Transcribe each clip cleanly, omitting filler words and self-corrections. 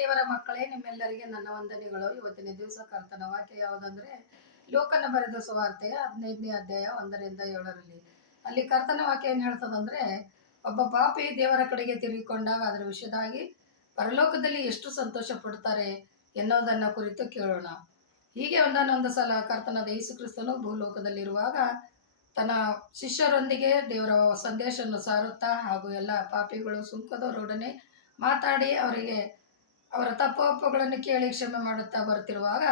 ದೇವರ ಮಕ್ಕಳೇ, ನಿಮ್ಮೆಲ್ಲರಿಗೆ ನನ್ನ ವಂದನೆಗಳು. ಇವತ್ತಿನ ದಿವಸ ಕರ್ತನ ವಾಕ್ಯ ಯಾವುದಂದ್ರೆ, ಲೋಕನ ಬರೆದ ಸುವಾರ್ತೆ 15ನೇ ಅಧ್ಯಾಯ 1ರಿಂದ 7ರಲ್ಲಿ. ಅಲ್ಲಿ ಕರ್ತನ ವಾಕ್ಯ ಏನ್ ಹೇಳ್ತದಂದ್ರೆ, ಒಬ್ಬ ಪಾಪಿ ದೇವರ ಕಡೆಗೆ ತಿರುಗಿಕೊಂಡಾಗ ಅದರ ವಿಷಯದಾಗಿ ಪರಲೋಕದಲ್ಲಿ ಎಷ್ಟು ಸಂತೋಷ ಪಡ್ತಾರೆ ಎನ್ನುವುದನ್ನ ಕುರಿತು ಕೇಳೋಣ. ಹೀಗೆ ಒಂದಾನೊಂದು ಸಲ ಕರ್ತನಾದ ಯೇಸು ಕ್ರಿಸ್ತನು ಭೂಲೋಕದಲ್ಲಿರುವಾಗ ತನ್ನ ಶಿಷ್ಯರೊಂದಿಗೆ ದೇವರ ಸಂದೇಶವನ್ನು ಸಾರುತ್ತಾ ಹಾಗೂ ಎಲ್ಲ ಪಾಪಿಗಳು ಸುಂಕದವರೊಡನೆ ಮಾತಾಡಿ ಅವರಿಗೆ ಅವರ ತಪ್ಪೊಪ್ಪುಗಳನ್ನು ಕೇಳಿ ಕ್ಷಮೆ ಮಾಡುತ್ತಾ ಬರುತ್ತಿರುವಾಗ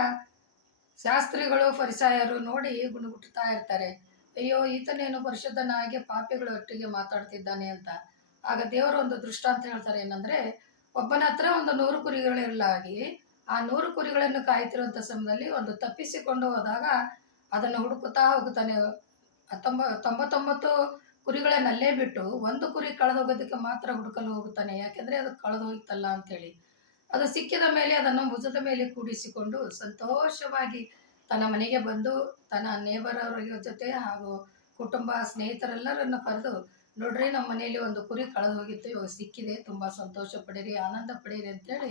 ಶಾಸ್ತ್ರಿಗಳು ಫರಿಸಾಯರು ನೋಡಿ ಗುಣಗುಟ್ಟುತ್ತಾ ಇರ್ತಾರೆ. ಅಯ್ಯೋ, ಈತನೇನು ಪರಿಶುದ್ಧನಾಗಿ ಪಾಪಿಗಳ ಒಟ್ಟಿಗೆ ಮಾತಾಡ್ತಿದ್ದಾನೆ ಅಂತ. ಆಗ ದೇವರು ಒಂದು ದೃಷ್ಟಾಂತ ಹೇಳ್ತಾರೆ. ಏನಂದ್ರೆ, ಒಬ್ಬನ ಹತ್ರ ಒಂದು 100 ಕುರಿಗಳಿರಲಾಗಿ ಆ 100 ಕುರಿಗಳನ್ನು ಕಾಯ್ತಿರುವಂತ ಸಮಯದಲ್ಲಿ ಒಂದು ತಪ್ಪಿಸಿಕೊಂಡು ಹೋದಾಗ ಅದನ್ನು ಹುಡುಕುತ್ತಾ ಹೋಗುತ್ತಾನೆ. 99 ಕುರಿಗಳನ್ನಲ್ಲೇ ಬಿಟ್ಟು ಒಂದು ಕುರಿ ಕಳೆದು ಹೋಗೋದಕ್ಕೆ ಮಾತ್ರ ಹುಡುಕಲು ಹೋಗುತ್ತಾನೆ. ಯಾಕೆಂದ್ರೆ ಅದು ಕಳೆದು ಹೋಯ್ತಲ್ಲ ಅಂತೇಳಿ. ಅದು ಸಿಕ್ಕಿದ ಮೇಲೆ ಅದನ್ನು ಭುಜದ ಮೇಲೆ ಕೂಡಿಸಿಕೊಂಡು ಸಂತೋಷವಾಗಿ ತನ್ನ ಮನೆಗೆ ಬಂದು ತನ್ನ ನೇಬರವರ ಜೊತೆ ಹಾಗೂ ಕುಟುಂಬ ಸ್ನೇಹಿತರೆಲ್ಲರನ್ನು ಕರೆದು, ನೋಡ್ರಿ, ನಮ್ಮ ಮನೆಯಲ್ಲಿ ಒಂದು ಕುರಿ ಕಳೆದು ಹೋಗಿತ್ತು, ಇವಾಗ ಸಿಕ್ಕಿದೆ, ತುಂಬಾ ಸಂತೋಷ ಪಡಿರಿ, ಆನಂದ ಪಡೀರಿ ಅಂತೇಳಿ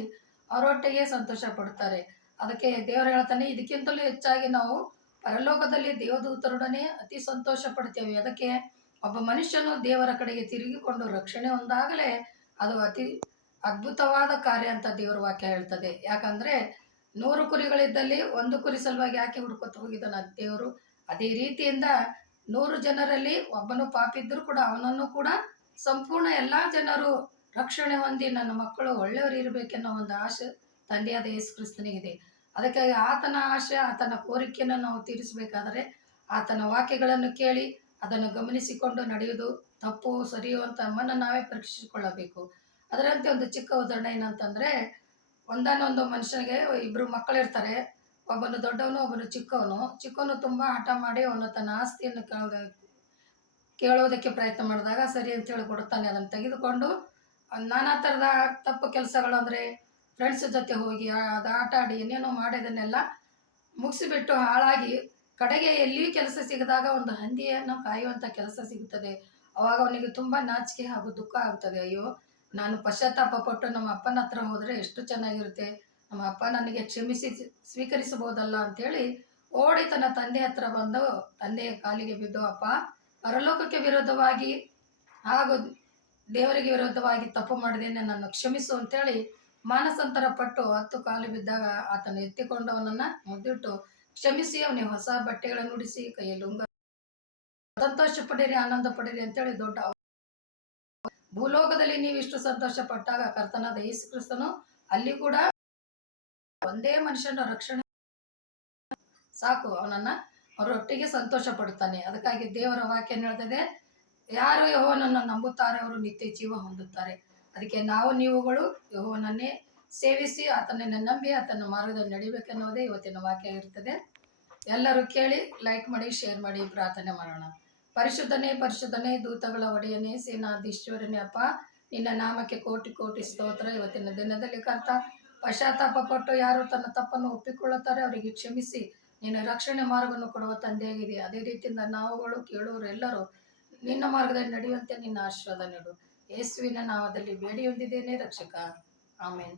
ಅವರೊಟ್ಟಿಗೆ ಸಂತೋಷ ಪಡ್ತಾರೆ. ಅದಕ್ಕೆ ದೇವರು ಹೇಳ್ತಾನೆ, ಇದಕ್ಕಿಂತಲೂ ಹೆಚ್ಚಾಗಿ ನಾವು ಪರಲೋಕದಲ್ಲಿ ದೇವದೂತರೊಡನೆ ಅತಿ ಸಂತೋಷ ಪಡ್ತೇವೆ. ಅದಕ್ಕೆ ಒಬ್ಬ ಮನುಷ್ಯನು ದೇವರ ಕಡೆಗೆ ತಿರುಗಿಕೊಂಡು ರಕ್ಷಣೆ ಹೊಂದಾಗಲೇ ಅದು ಅತಿ ಅದ್ಭುತವಾದ ಕಾರ್ಯ ಅಂತ ದೇವರ ವಾಕ್ಯ ಹೇಳ್ತದೆ. ಯಾಕಂದ್ರೆ 100 ಕುರಿಗಳಿದ್ದಲ್ಲಿ ಒಂದು ಕುರಿ ಸಲುವಾಗಿ ಯಾಕೆ ಹುಡುಕೊತ ಹೋಗಿದ್ದಾನ ದೇವರು, ಅದೇ ರೀತಿಯಿಂದ 100 ಜನರಲ್ಲಿ ಒಬ್ಬನು ಪಾಪಿದ್ರೂ ಕೂಡ ಅವನನ್ನು ಕೂಡ ಸಂಪೂರ್ಣ ಎಲ್ಲಾ ಜನರು ರಕ್ಷಣೆ ಹೊಂದಿ ನನ್ನ ಮಕ್ಕಳು ಒಳ್ಳೆಯವರು ಇರಬೇಕೆನ್ನೋ ಒಂದು ಆಸೆ ತಂದೆಯಾದ ಯೇಸು ಕ್ರಿಸ್ತನಿಗಿದೆ. ಅದಕ್ಕಾಗಿ ಆತನ ಆಶೆ, ಆತನ ಕೋರಿಕೆಯನ್ನು ನಾವು ತೀರಿಸಬೇಕಾದರೆ ಆತನ ವಾಕ್ಯಗಳನ್ನು ಕೇಳಿ ಅದನ್ನು ಗಮನಿಸಿಕೊಂಡು ನಡೆಯುವುದು ತಪ್ಪು ಸರಿಯೋ ಅಂತ ನಮ್ಮನ್ನು ನಾವೇ ಪರೀಕ್ಷಿಸಿಕೊಳ್ಳಬೇಕು. ಅದರಂತೆ ಒಂದು ಚಿಕ್ಕ ಉದಾಹರಣೆ ಏನಂತಂದ್ರೆ, ಒಂದಾನೊಂದು ಮನುಷ್ಯನಿಗೆ 2 ಮಕ್ಕಳಿರ್ತಾರೆ. ಒಬ್ಬನು ದೊಡ್ಡವನು, ಒಬ್ಬನು ಚಿಕ್ಕವನು. ಚಿಕ್ಕವನು ತುಂಬಾ ಹಠ ಮಾಡಿ ಅವನು ತನ್ನ ಆಸ್ತಿಯನ್ನು ಕೇಳೋದಕ್ಕೆ ಪ್ರಯತ್ನ ಮಾಡಿದಾಗ ಸರಿ ಅಂತೇಳಿ ಕೊಡ್ತಾನೆ. ಅದನ್ನು ತೆಗೆದುಕೊಂಡು ನಾನಾ ಥರದ ತಪ್ಪು ಕೆಲಸಗಳು, ಅಂದರೆ ಫ್ರೆಂಡ್ಸ್ ಜೊತೆ ಹೋಗಿ ಅದು ಆಟ ಆಡಿ ಏನೇನೋ ಮಾಡಿದನ್ನೆಲ್ಲ ಮುಗಿಸಿಬಿಟ್ಟು ಹಾಳಾಗಿ ಕಡೆಗೆ ಎಲ್ಲಿಯೂ ಕೆಲಸ ಸಿಗದಾಗ ಒಂದು ಹಂದಿಯನ್ನು ಕಾಯುವಂಥ ಕೆಲಸ ಸಿಗುತ್ತದೆ. ಅವಾಗ ಅವನಿಗೆ ತುಂಬ ನಾಚಿಕೆ ಹಾಗೂ ದುಃಖ ಆಗುತ್ತದೆ. ಅಯ್ಯೋ, ನಾನು ಪಶ್ಚಾತ್ತಾಪ ಪಟ್ಟು ನಮ್ಮ ಅಪ್ಪನ ಹತ್ರ ಹೋದರೆ ಎಷ್ಟು ಚೆನ್ನಾಗಿರುತ್ತೆ, ನಮ್ಮ ಅಪ್ಪ ನನಗೆ ಕ್ಷಮಿಸಿ ಸ್ವೀಕರಿಸಬಹುದಲ್ಲ ಅಂಥೇಳಿ ಓಡಿ ತನ್ನ ತಂದೆ ಹತ್ರ ಬಂದು ತಂದೆಯ ಕಾಲಿಗೆ ಬಿದ್ದು, ಅಪ್ಪ, ಪರಲೋಕಕ್ಕೆ ವಿರೋಧವಾಗಿ ಹಾಗೂ ದೇವರಿಗೆ ವಿರೋಧವಾಗಿ ತಪ್ಪು ಮಾಡಿದ್ದೇನೆ, ನನ್ನ ಕ್ಷಮಿಸು ಅಂತೇಳಿ ಮಾನಸಾಂತರ ಪಟ್ಟು 10 ಕಾಲು ಬಿದ್ದಾಗ ಆತನು ಎತ್ತಿಕೊಂಡು ಅವನನ್ನು ಮುದ್ದಿಟ್ಟು ಕ್ಷಮಿಸಿ ಅವನಿಗೆ ಹೊಸ ಬಟ್ಟೆಗಳನ್ನು ಉಡಿಸಿ ಕೈಯಲ್ಲಿ ಉಂಗುರ, ಸಂತೋಷ ಪಡಿರಿ, ಆನಂದ ಪಡಿರಿ ಅಂತೇಳಿ ದೊಡ್ಡ ಭೂಲೋಕದಲ್ಲಿ ನೀವು ಇಷ್ಟು ಸಂತೋಷ ಪಟ್ಟಾಗ ಕರ್ತನಾದ ಯೇಸು ಕ್ರಿಸ್ತನು ಅಲ್ಲಿ ಕೂಡ ಒಂದೇ ಮನುಷ್ಯನ ರಕ್ಷಣೆ ಸಾಕು, ಅವರೊಟ್ಟಿಗೆ ಸಂತೋಷ ಪಡ್ತಾನೆ. ಅದಕ್ಕಾಗಿ ದೇವರ ವಾಕ್ಯ ಹೇಳ್ತದೆ, ಯಾರು ಯೆಹೋವನನ್ನು ನಂಬುತ್ತಾರೆ ಅವರು ನಿತ್ಯ ಜೀವ ಹೊಂದುತ್ತಾರೆ. ಅದಕ್ಕೆ ನೀವುಗಳು ಯೆಹೋವನನ್ನೇ ಸೇವಿಸಿ ಆತನನ್ನು ನಂಬಿ ಆತನ ಮಾರ್ಗದಲ್ಲಿ ನಡಿಬೇಕೆನ್ನುವುದೇ ಇವತ್ತಿನ ವಾಕ್ಯ ಇರ್ತದೆ. ಎಲ್ಲರೂ ಕೇಳಿ ಲೈಕ್ ಮಾಡಿ, ಶೇರ್ ಮಾಡಿ, ಪ್ರಾರ್ಥನೆ ಮಾಡೋಣ. ಪರಿಶುದ್ಧನೇ ಪರಿಶುದ್ಧನೇ, ದೂತಗಳ ಒಡೆಯನೇ, ಸೇನಾಧೀಶ್ವರನೇ, ಅಪ್ಪ, ನಿನ್ನ ನಾಮಕ್ಕೆ ಕೋಟಿ ಕೋಟಿ ಸ್ತೋತ್ರ. ಇವತ್ತಿನ ದಿನದಲ್ಲಿ ಕರ್ತ, ಪಶ್ಚಾತ್ತಾಪ ಪಟ್ಟು ಯಾರು ತನ್ನ ತಪ್ಪನ್ನು ಒಪ್ಪಿಕೊಳ್ಳುತ್ತಾರೆ ಅವರಿಗೆ ಕ್ಷಮಿಸಿ ನಿನ್ನ ರಕ್ಷಣೆ ಮಾರ್ಗವನ್ನು ಕೊಡುವ ತಂದೆಯಾಗಿದೆ. ಅದೇ ರೀತಿಯಿಂದ ನಾವುಗಳು ಕೇಳುವರೆಲ್ಲರೂ ನಿನ್ನ ಮಾರ್ಗದಲ್ಲಿ ನಡೆಯುವಂತೆ ನಿನ್ನ ಆಶೀರ್ವಾದ ನೀಡು. ಯೇಸುವಿನ ನಾಮದಲ್ಲಿ ಬೇಡಿ ಹೊಂದಿದ್ದೇನೆ ರಕ್ಷಕ, ಆಮೇನ್.